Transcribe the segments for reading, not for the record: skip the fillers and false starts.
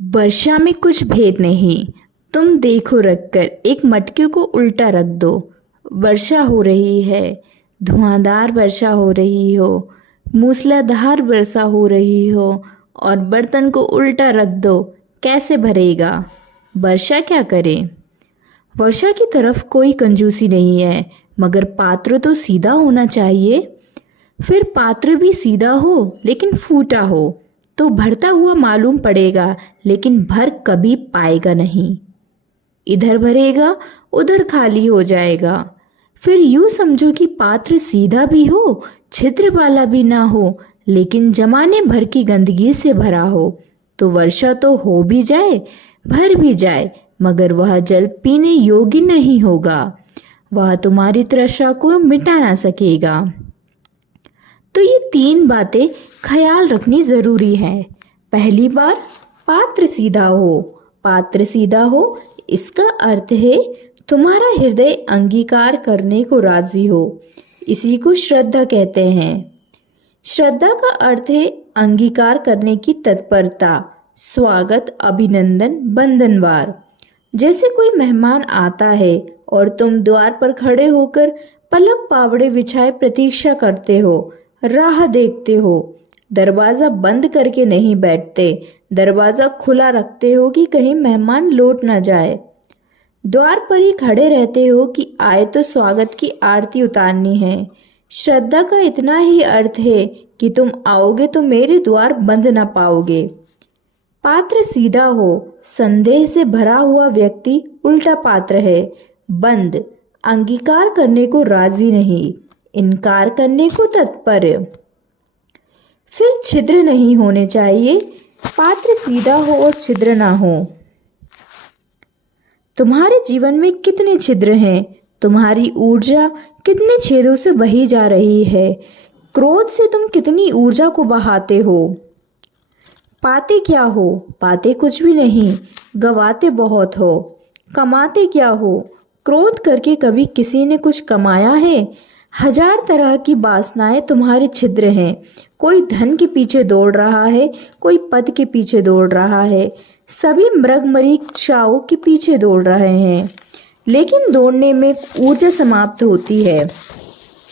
वर्षा में कुछ भेद नहीं। तुम देखो रखकर एक मटके को उल्टा रख दो। वर्षा हो रही है, धुआंधार वर्षा हो रही हो, मूसलाधार वर्षा हो रही हो, और बर्तन को उल्टा रख दो, कैसे भरेगा? वर्षा क्या करे? वर्षा की तरफ कोई कंजूसी नहीं है, मगर पात्र तो सीधा होना चाहिए। फिर पात्र भी सीधा हो लेकिन फूटा हो तो भरता हुआ मालूम पड़ेगा, लेकिन भर कभी पाएगा नहीं। इधर भरेगा उधर खाली हो जाएगा। फिर यूं समझो कि पात्र सीधा भी हो, छिद्र वाला भी ना हो, लेकिन जमाने भर की गंदगी से भरा हो। तो वर्षा तो हो भी जाए, भर भी जाए, मगर वह जल पीने योग्य नहीं होगा। वह तुम्हारी तृष्णा को मिटा ना सकेगा। तो ये 3 बातें ख्याल रखनी जरूरी है। पहली बार, पात्र सीधा हो। पात्र सीधा हो इसका अर्थ है तुम्हारा हृदय अंगीकार करने को राजी हो। इसी को श्रद्धा कहते हैं। श्रद्धा का अर्थ है अंगीकार करने की तत्परता, स्वागत, अभिनंदन, बंधनवार। जैसे कोई मेहमान आता है और तुम द्वार पर खड़े होकर पलक पावड़े बिछाए प्रतीक्षा करते हो, राह देखते हो। दरवाजा बंद करके नहीं बैठते, दरवाजा खुला रखते हो कि कहीं मेहमान लौट ना जाए। द्वार पर ही खड़े रहते हो कि आए तो स्वागत की आरती उतारनी है। श्रद्धा का इतना ही अर्थ है कि तुम आओगे तो मेरे द्वार बंद ना पाओगे। पात्र सीधा हो, संदेह से भरा हुआ व्यक्ति उल्टा पात्र है, बंद, अंगीकार करने को राजी नहीं, इनकार करने को तत्पर। फिर छिद्र नहीं होने चाहिए, पात्र सीधा हो और छिद्र ना हो। तुम्हारे जीवन में कितने छिद्र हैं? तुम्हारी ऊर्जा कितने छेदों से बही जा रही है? क्रोध से तुम कितनी ऊर्जा को बहाते हो? पाते क्या हो? पाते कुछ भी नहीं, गवाते बहुत हो। कमाते क्या हो? क्रोध करके कभी किसी ने कुछ कमाया है? 1000 तरह की वासनाएं तुम्हारे छिद्र हैं। कोई धन के पीछे दौड़ रहा है, कोई पद के पीछे दौड़ रहा है, सभी मृगमरीक्षाओं के पीछे दौड़ रहे हैं, लेकिन दौड़ने में ऊर्जा समाप्त होती है।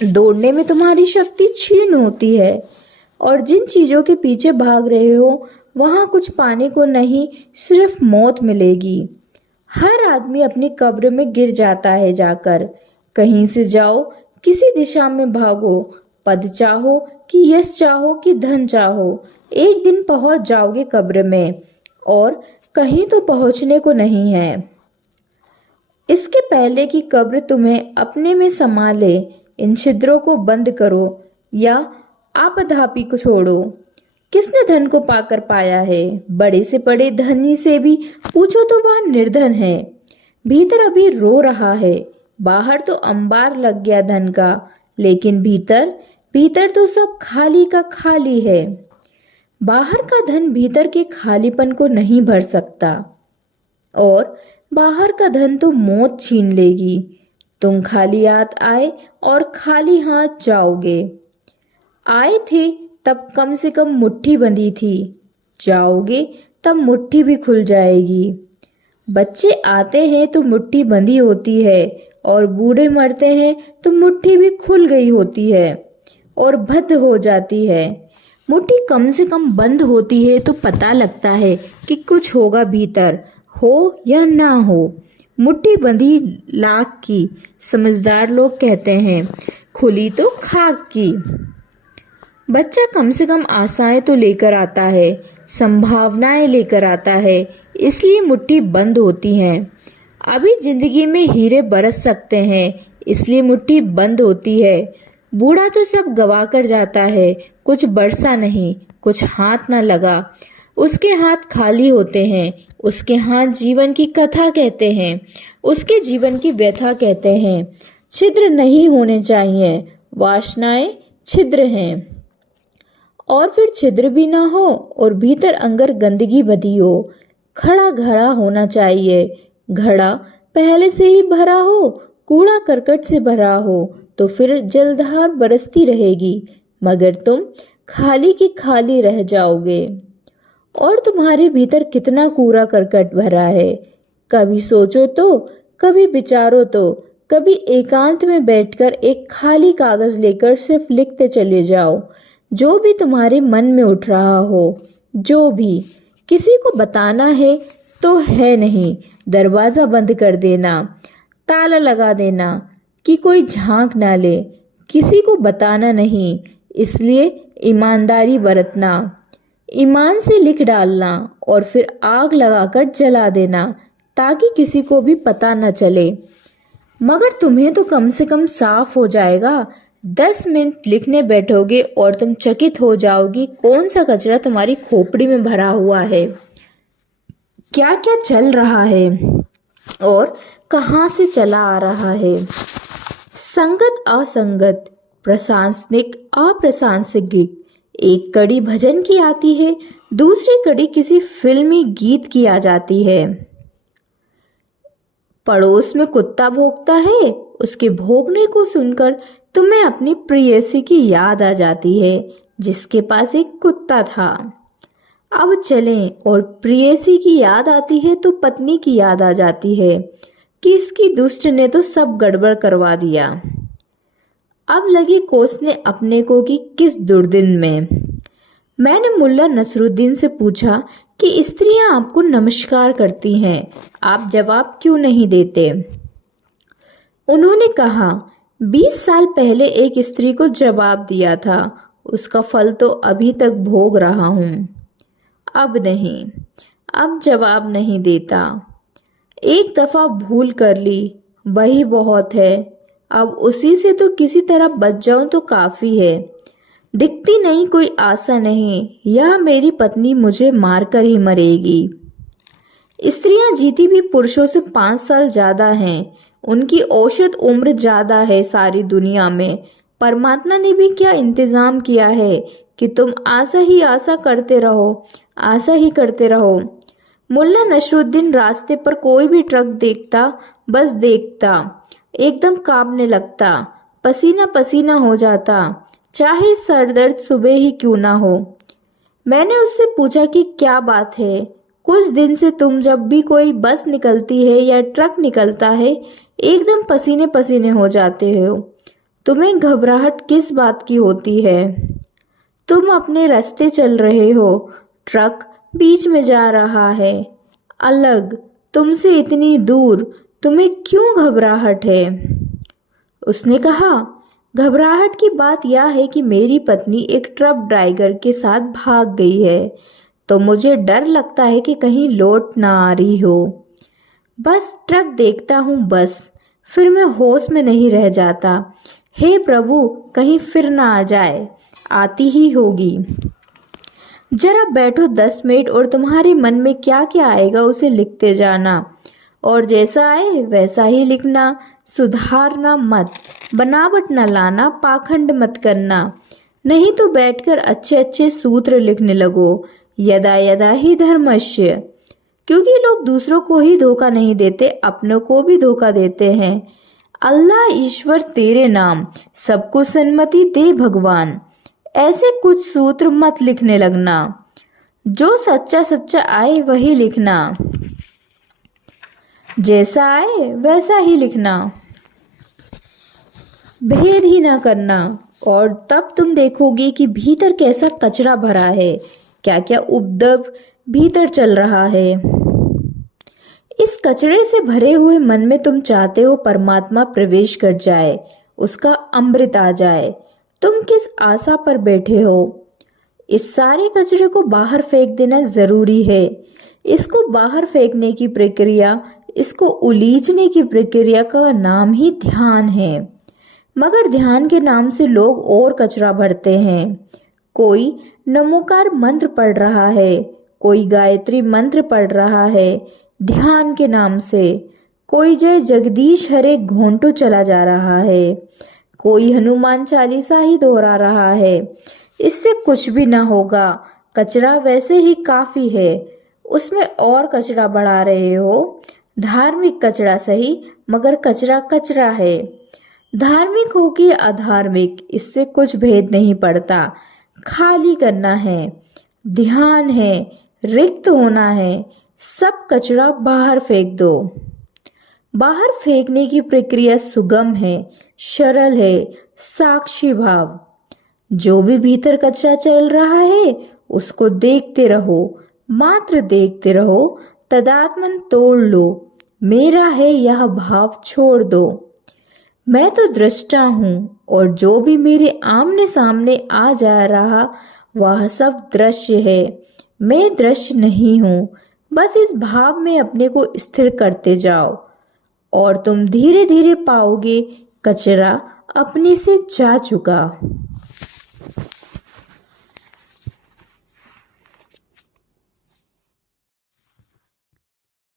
दौड़ने में तुम्हारी शक्ति क्षीण होती है, और जिन चीजों के पीछे भाग रहे हो वहां कुछ पाने को नहीं, सिर्फ मौत मिलेगी। हर आदमी अपनी कब्र में गिर जाता है जाकर। कहीं से जाओ, किसी दिशा में भागो, पद चाहो कि यश चाहो कि धन चाहो, एक दिन पहुंच जाओगे कब्र में, और कहीं तो पहुंचने को नहीं है। इसके पहले कि कब्र तुम्हें अपने में समा ले, इन छिद्रों को बंद करो या आपाधापी को छोड़ो। किसने धन को पाकर पाया है? बड़े से बड़े धनी से भी पूछो तो वह निर्धन है। भीतर अभी रो रहा है। बाहर तो अंबार लग गया धन का, लेकिन भीतर भीतर तो सब खाली का खाली है। बाहर का धन भीतर के खालीपन को नहीं भर सकता, और बाहर का धन तो मौत छीन लेगी। तुम खाली हाथ आए और खाली हाथ जाओगे। आए थे तब कम से कम मुट्ठी बंधी थी, जाओगे तब मुट्ठी भी खुल जाएगी। बच्चे आते हैं तो मुट्ठी बंधी होती है, और बूढ़े मरते हैं तो मुट्ठी भी खुल गई होती है और बंद हो जाती है। मुट्ठी कम से कम बंद होती है तो पता लगता है कि कुछ होगा भीतर, हो या ना हो। मुट्ठी बंधी लाख की, समझदार लोग कहते हैं, खुली तो खाक की। बच्चा कम से कम आशाएं तो लेकर आता है, संभावनाएं लेकर आता है, इसलिए मुट्ठी बंद होती हैं। अभी जिंदगी में हीरे बरस सकते हैं, इसलिए मुट्ठी बंद होती है। बूढ़ा तो सब गवा कर जाता है, कुछ बरसा नहीं, कुछ हाथ ना लगा। उसके हाथ खाली होते हैं, उसके हाथ जीवन की कथा कहते हैं, उसके जीवन की व्यथा कहते हैं। छिद्र नहीं होने चाहिए, वासनाएं छिद्र हैं। और फिर छिद्र भी ना हो और भीतर अंदर गंदगी बधी हो। घड़ा घड़ा होना चाहिए। घड़ा पहले से ही भरा हो, कूड़ा करकट से भरा हो, तो फिर जलधार बरसती रहेगी, मगर तुम खाली की खाली रह जाओगे। और तुम्हारे भीतर कितना कूड़ा करकट भरा है। कभी सोचो तो, कभी विचारो तो, कभी एकांत में बैठकर एक खाली कागज लेकर सिर्फ लिखते चले जाओ, जो भी तुम्हारे मन में उठ रहा हो। जो भी किसी को बताना है तो है नहीं, दरवाज़ा बंद कर देना, ताला लगा देना कि कोई झांक ना ले। किसी को बताना नहीं, इसलिए ईमानदारी बरतना, ईमान से लिख डालना और फिर आग लगाकर जला देना ताकि किसी को भी पता न चले। मगर तुम्हें तो कम से कम साफ हो जाएगा। 10 मिनट लिखने बैठोगे और तुम चकित हो जाओगी कौन सा कचरा तुम्हारी खोपड़ी में भरा हुआ है, क्या क्या चल रहा है और कहाँ से चला आ रहा है। संगत असंगत, प्रशंसनिक अप्रशंसनिक, एक कड़ी भजन की आती है, दूसरी कड़ी किसी फिल्मी गीत की आ जाती है। पड़ोस में कुत्ता भौंकता है, उसके भौंकने को सुनकर तुम्हें अपनी प्रेयसी की याद आ जाती है जिसके पास एक कुत्ता था। अब चलें, और प्रेयसी की याद आती है तो पत्नी की याद आ जाती है कि इसकी दुष्ट ने तो सब गड़बड़ करवा दिया। अब लगी कोसने अपने को कि किस दुर्दिन में। मैंने मुल्ला नसरुद्दीन से पूछा कि स्त्रियां आपको नमस्कार करती हैं, आप जवाब क्यों नहीं देते। उन्होंने कहा, 20 साल पहले एक स्त्री को जवाब दिया था, उसका फल तो अभी तक भोग रहा हूँ। अब नहीं, अब जवाब नहीं देता। एक दफ़ा भूल कर ली, वही बहुत है। अब उसी से तो किसी तरह बच जाऊं तो काफ़ी है। दिखती नहीं कोई आशा नहीं, यह मेरी पत्नी मुझे मारकर ही मरेगी। स्त्रियां जीती भी पुरुषों से 5 साल ज़्यादा हैं, उनकी औसत उम्र ज़्यादा है सारी दुनिया में। परमात्मा ने भी क्या इंतज़ाम किया है कि तुम आशा ही आशा करते रहो, आशा ही करते रहो। मुल्ला नसरुद्दीन रास्ते पर कोई भी ट्रक देखता, बस देखता, एकदम कांपने लगता, पसीना पसीना हो जाता, चाहे सर दर्द सुबह ही क्यों ना हो। मैंने उससे पूछा कि क्या बात है, कुछ दिन से तुम जब भी कोई बस निकलती है या ट्रक निकलता है एकदम पसीने पसीने हो जाते हो, तुम्हें घबराहट किस बात की होती है। तुम अपने रास्ते चल रहे हो, ट्रक बीच में जा रहा है, अलग, तुमसे इतनी दूर, तुम्हें क्यों घबराहट है। उसने कहा, घबराहट की बात यह है कि मेरी पत्नी एक ट्रक ड्राइवर के साथ भाग गई है, तो मुझे डर लगता है कि कहीं लौट ना आ रही हो। बस ट्रक देखता हूँ, बस फिर मैं होश में नहीं रह जाता। हे प्रभु, कहीं फिर ना आ जाए, आती ही होगी। जरा बैठो 10 मिनट और तुम्हारे मन में क्या क्या आएगा उसे लिखते जाना, और जैसा आए वैसा ही लिखना, सुधारना मत, बनावट न लाना, पाखंड मत करना। नहीं तो बैठकर अच्छे अच्छे सूत्र लिखने लगो, यदा यदा ही धर्मस्य। क्योंकि लोग दूसरों को ही धोखा नहीं देते, अपनों को भी धोखा देते हैं। अल्लाह ईश्वर तेरे नाम, सबको सन्मति दे भगवान। ऐसे कुछ सूत्र मत लिखने लगना, जो सच्चा सच्चा आए वही लिखना, जैसा आए वैसा ही लिखना, भेद ही ना करना। और तब तुम देखोगे कि भीतर कैसा कचरा भरा है, क्या क्या उपद्रव भीतर चल रहा है। इस कचरे से भरे हुए मन में तुम चाहते हो परमात्मा प्रवेश कर जाए, उसका अमृत आ जाए। तुम किस आशा पर बैठे हो। इस सारे कचरे को बाहर फेंक देना जरूरी है। इसको बाहर फेंकने की प्रक्रिया, इसको उलीझने की प्रक्रिया का नाम ही ध्यान है। मगर ध्यान के नाम से लोग और कचरा भरते हैं। कोई नमोकार मंत्र पढ़ रहा है, कोई गायत्री मंत्र पढ़ रहा है ध्यान के नाम से, कोई जय जगदीश हरे घोंटू चला जा रहा है, कोई हनुमान चालीसा ही दोहरा रहा है। इससे कुछ भी ना होगा, कचरा वैसे ही काफ़ी है, उसमें और कचरा बढ़ा रहे हो। धार्मिक कचरा सही, मगर कचरा कचरा है। धार्मिक हो कि अधार्मिक, इससे कुछ भेद नहीं पड़ता। खाली करना है, ध्यान है, रिक्त होना है, सब कचरा बाहर फेंक दो। बाहर फेंकने की प्रक्रिया सुगम है, सरल है, साक्षी भाव। जो भी भीतर कचरा चल रहा है उसको देखते रहो, मात्र देखते रहो, तदात्मन तोड़ लो, मेरा है यह भाव छोड़ दो। मैं तो दृष्टा हूँ और जो भी मेरे आमने सामने आ जा रहा वह सब दृश्य है, मैं दृश्य नहीं हूँ। बस इस भाव में अपने को स्थिर करते जाओ और तुम धीरे धीरे पाओगे कचरा अपने से जा चुका।